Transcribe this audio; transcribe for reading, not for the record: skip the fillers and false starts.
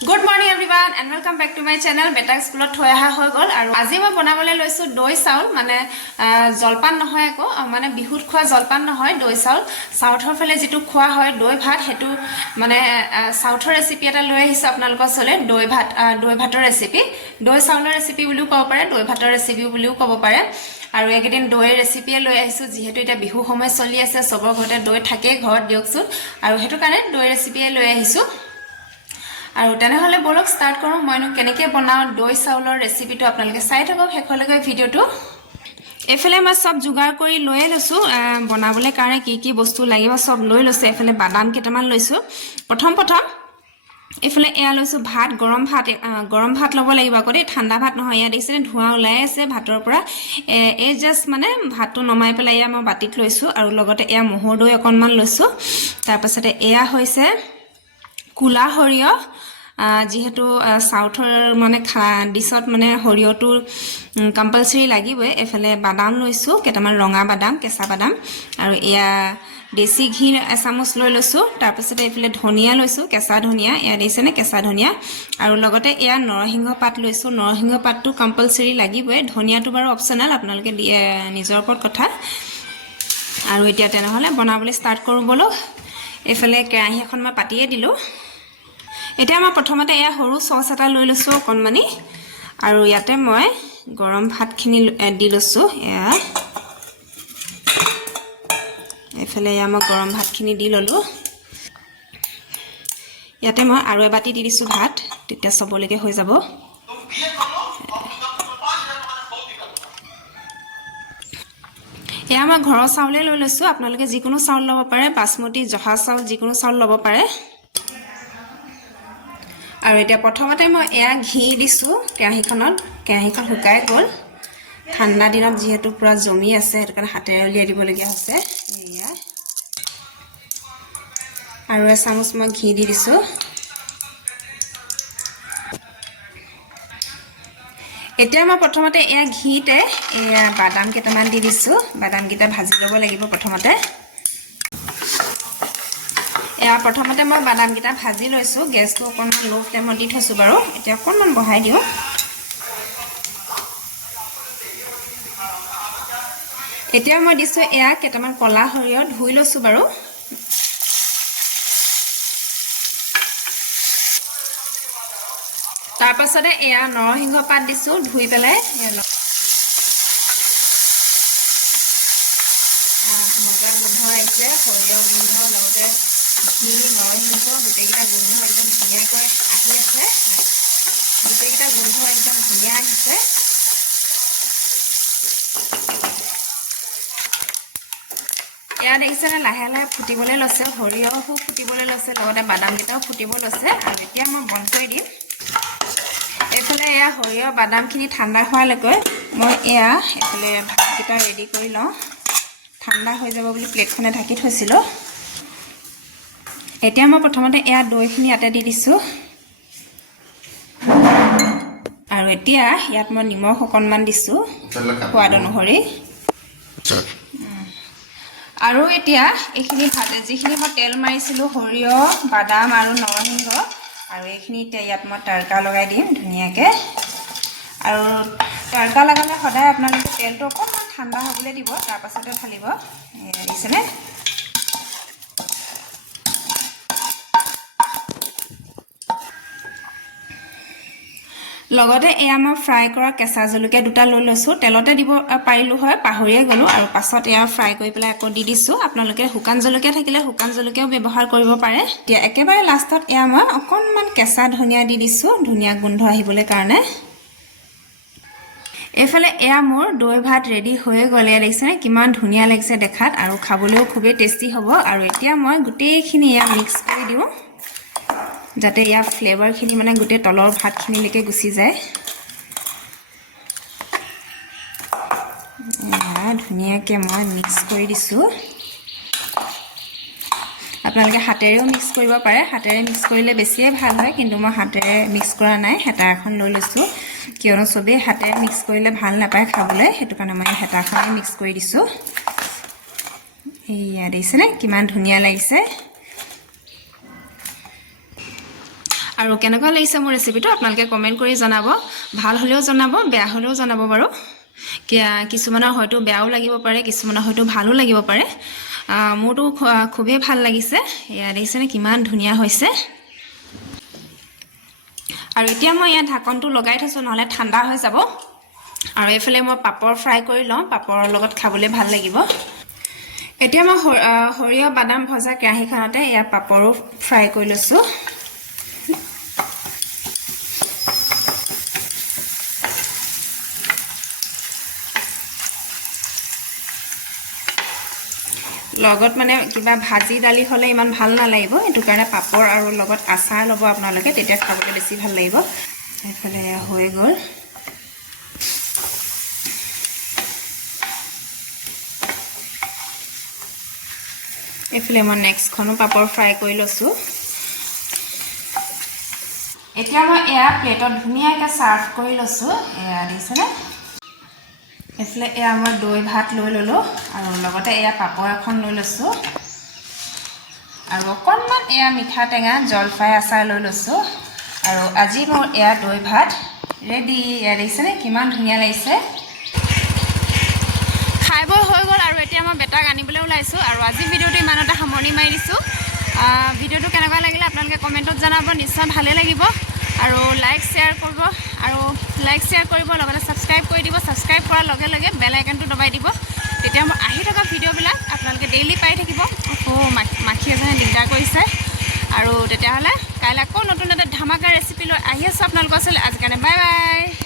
Good morning everyone and welcome back to my channel Beta School থৈ আহা হৈ গল আৰু আজি মই বনাবলৈ লৈছো দৈ চাউল মানে জলপান নহয় একো মানে বিহুত খোৱা জলপান নহয় দৈ চাউল সাউথৰ ফালে যেটো খোৱা হয় দৈ ভাত হেতু মানে সাউথৰ ৰেচিপি এটা লৈ আহিছো আপোনালোকৰ চলে দৈ ভাতৰ ৰেচিপি দৈ চাউলৰ ৰেচিপি বুলিও ক'ব পাৰে দৈ ভাতৰ ৰেচিপি বুলিও ক'ব পাৰে আৰু একেদিন দৈ ৰেচিপি লৈ আহিছো যেহেতু এটা বিহু সময় চলি আছে সবৰ ঘৰতে দৈ থাকে ঘৰত দিয়কছো আৰু হেতু কাৰণে দৈ ৰেচিপি লৈ আহিছো আৰু তেনেহলে বলক স্টাৰ্ট কৰো মইনো কেনেকৈ বনাও দৈ চাউলৰ ৰেচিপিটো আপোনালোকে চাই থাকক হেকলৈকে ভিডিওটো এফালে মই সব জুগাৰ কৰি লৈ লৈছো বনাবলৈ কাৰণে কি বস্তু লাগিব সব লৈ লৈছো এফালে বাদাম কেটামান লৈছো প্ৰথম এফালে এয়া লৈছো ভাত গৰম ভাত ল'ব লাগিব আকৌ ঠাণ্ডা ভাত নহয় ইয়া দেখিছেনে ধোঁৱা ওলাই আছে ভাতৰ পৰা এই জাস্ট মানে ভাতটো নমাই পেলাই এয়া মই বাটিত লৈছো আৰু লগতে এয়া মহৰ দৈ অকনমান লৈছো তাৰ পাছতে এয়া হৈছে কুলা হৰিয় যেহেতু সাউথৰ মানে ডিশত মানে হৰিয়টো কম্পালসৰি লাগিবই এফালে বাদাম লৈছো কেটামান ৰঙা বাদাম কেঁচা বাদাম আৰু এয়া দেশী ঘি এচামুচ লৈ লৈছো তাৰ পাছতে এফালে ধনিয়া লৈছো কেঁচা ধনিয়া এয়া দিছেনে কেঁচা ধনিয়া আৰু লগতে এয়া নৰসিংহ পাত লৈছো নৰসিংহ পাতটো কম্পালসৰি লাগিবই ধনিয়াটো বাৰু অপচনেল আপোনালোকে নিজৰ ওপৰত কথা আৰু এতিয়া তেনেহলে বনাবলৈ ষ্টাৰ্ট কৰো বলক এফালে কেৰাহী এখন মই পাতিয়ে দিলো এতিয়া মই প্ৰথমতে এয়া সৰু সস এটা লৈ লৈছো অকনমানি আৰু ইয়াতে মই গৰম ভাতখিনি দি লৈছো এফালে এয়া মই গৰম ভাতখিনি দি ললো ইয়াতে মই আৰু এবাটি দি দিছো ভাত তেতিয়া সবলৈকে হৈ যাব এয়া মই ঘৰৰ চাউলে লৈ লৈছো আপোনালোকে যিকোনো চাউল ল'ব পাৰে বাসমতি জহা চাউল যিকোনো চাউল ল'ব পাৰে আৰু এতিয়া প্ৰথমতে মই এয়া ঘি দিছো কেৰাহীখন শুকাই গল ঠাণ্ডা দিনত যেহেতু পুৰা জমি আছে হেতু কাৰণে হাতেৰে উলিয়াই দিব লগিয়া হৈছে এয়া আৰু এচামুচ মই ঘি দি দিছো এতিয়া মই প্ৰথমতে এয়া ঘিতে এয়া বাদাম কেটামান দি দিছো বাদাম কেটা ভাজি ল'ব লাগিব প্ৰথমতে এয়া প্ৰথমতে মই বাদাম কেটা ভাজি লৈছো গেছটো অকনমান লো ফ্লেমত দি থৈছো বাৰু এতিয়া অকনমান বঢ়াই দিও এতিয়া মই দিছো এয়া কেটামান কলা হৰিয় ধুই লৈছো বাৰু তাৰ পাছতে এয়া নৰসিংহ পাত দিছো ধুই পেলাই মজা গোন্ধ আহিছে সৰিয়হ গোন্ধ লগতে নৰসিংহ গোটেইকেইটা গোন্ধ একদম ধুনীয়াকৈ আহি আছে গোটেইকেইটা গোন্ধ একদম ধুনীয়া আহিছে এয়া দেখিছেনে লাহে লাহে ফুটিবলৈ লৈছে সৰিয়হো ফুটিবলৈ লৈছে লগতে বাদাম কেইটাও ফুটিব লৈছে আৰু এতিয়া মই বন্ধ কৰি দিম এফালে এয়া সৰিয়হ বাদামখিনি ঠাণ্ডা হোৱালৈকে মই এয়া এফালে ভাতকেইটা ৰেডি কৰি লওঁ ঠাণ্ডা হৈ যাব বুলি প্লেটখনে ঢাকি থৈছিলো এতিয়া মই প্ৰথমতে এয়া দৈখিনি ইয়াতে দি দিছো আৰু এতিয়া ইয়াত মই নিমখ অকনমান দিছো সোৱাদ অনুসৰি আৰু এতিয়া এইখিনি ভাতে যিখিনি মই তেল মাৰিছিলো সৰিয়হ বাদাম আৰু নৰসিংহ আৰু এইখিনি ইয়াত মই তৰকা লগাই দিম ধুনীয়াকে আৰু তৰকা লগালে সদায় আপোনালোকে তেলটো অকনমান ঠাণ্ডা হ'বলৈ দিব তাৰ পাছতে ঢালিব দিছেনে লগতে এয়া মই ফ্ৰাই কৰা কেঁচা জলকীয়া দুটা লৈ লৈছো তেলতে দিব পাৰিলো হয় পাহৰিয়ে গলো আৰু পাছত এয়া ফ্ৰাই কৰি পেলাই আকৌ দি দিছো আপোনালোকে শুকান জলকীয়া থাকিলে শুকান জলকীয়াও ব্যৱহাৰ কৰিব পাৰে এতিয়া একেবাৰে লাষ্টত এয়া মই অকনমান কেঁচা ধনিয়া দি দিছো ধুনীয়া গোন্ধ আহিবলৈ কাৰণে এফালে এয়া মোৰ দৈ ভাত ৰেডি হৈ গ'লে দেখিছেনে কিমান ধুনীয়া লাগিছে দেখাত আৰু খাবলৈও খুবেই টেষ্টি হ'ব আৰু এতিয়া মই গোটেইখিনি এয়া মিক্স কৰি দিওঁ যাতে ইয়াৰ ফ্লেভাৰখিনি মানে গোটেই তলৰ ভাতখিনিলৈকে গুচি যায় ধুনীয়াকৈ মই মিক্স কৰি দিছোঁ আপোনালোকে হাতেৰেও মিক্স কৰিব পাৰে হাতেৰে মিক্স কৰিলে বেছিয়ে ভাল হয় কিন্তু মই হাতেৰে মিক্স কৰা নাই হেতা এখন লৈ লৈছোঁ কিয়নো চবেই হাতেৰে মিক্স কৰিলে ভাল নাপায় খাবলৈ সেইটো কাৰণে মই হেতাখনে মিক্স কৰি দিছোঁ এয়া দেখিছেনে কিমান ধুনীয়া লাগিছে আৰু কেনেকুৱা লাগিছে মোৰ ৰেচিপিটো আপোনালোকে কমেণ্ট কৰি জনাব ভাল হ'লেও জনাব বেয়া হ'লেও জনাব বাৰু কিছুমানৰ হয়তো বেয়াও লাগিব পাৰে কিছুমানৰ হয়তো ভালো লাগিব পাৰে মোৰতো খুবেই ভাল লাগিছে এয়া দেখিছেনে কিমান ধুনীয়া হৈছে আৰু এতিয়া মই ইয়াত ঢাকনটো লগাই থৈছোঁ নহ'লে ঠাণ্ডা হৈ যাব আৰু এইফালে মই পাপৰ ফ্ৰাই কৰি লওঁ পাপৰৰ লগত খাবলৈ ভাল লাগিব এতিয়া মই সৰিয়হ বাদাম ভজা কেৰাহীখনতে ইয়াত পাপৰো ফ্ৰাই কৰি লৈছোঁ লগত মানে কিবা ভাজি দালি হ'লে ইমান ভাল নালাগিব এটো কাৰণে পাপৰ আৰু লগত আচাৰ ল'ব আপোনালোকে তেতিয়া খাবলৈ বেছি ভাল লাগিব এফালে হৈ গ'ল এফালে মই নেক্সটখনো পাপৰ ফ্ৰাই কৰি লৈছোঁ এতিয়া মই এয়া প্লেটত ধুনীয়াকৈ চাৰ্ভ কৰি লৈছোঁ এয়া দিছেনে এফালে এয়া মই দৈ ভাত লৈ ল'লোঁ আৰু লগতে এয়া পাপৰ এখন লৈ লৈছোঁ আৰু অকণমান এয়া মিঠা টেঙা জলফাই আচাৰ লৈ লৈছোঁ আৰু আজি মোৰ এয়া দৈ ভাত ৰেডি এয়া দেখিছেনে কিমান ধুনীয়া লাগিছে খাই বৈ হৈ গ'ল আৰু এতিয়া মই বেটাক আনিবলৈ ওলাইছোঁ আৰু আজি ভিডিঅ'টো ইমানতে সামৰণি মাৰি দিছোঁ ভিডিঅ'টো কেনেকুৱা লাগিলে আপোনালোকে কমেণ্টত জনাব নিশ্চয় ভালেই লাগিব আৰু লাইক শ্বেয়াৰ কৰিব লগতে ছাবস্ক্ৰাইব কৰি দিব ছাবস্ক্ৰাইব কৰাৰ লগে লগে বেল আইকনটো দবাই দিব তেতিয়া মই আহি থকা ভিডিঅ'বিলাক আপোনালোকে ডেইলি পাই থাকিব মাখি এজনে দিগদাৰ কৰিছে আৰু তেতিয়াহ'লে কাইলৈ আকৌ নতুন এটা ধামাকা ৰেচিপি লৈ আহি আছোঁ আপোনালোকৰ ওচৰলৈ আজিৰ কাৰণে বাই বাই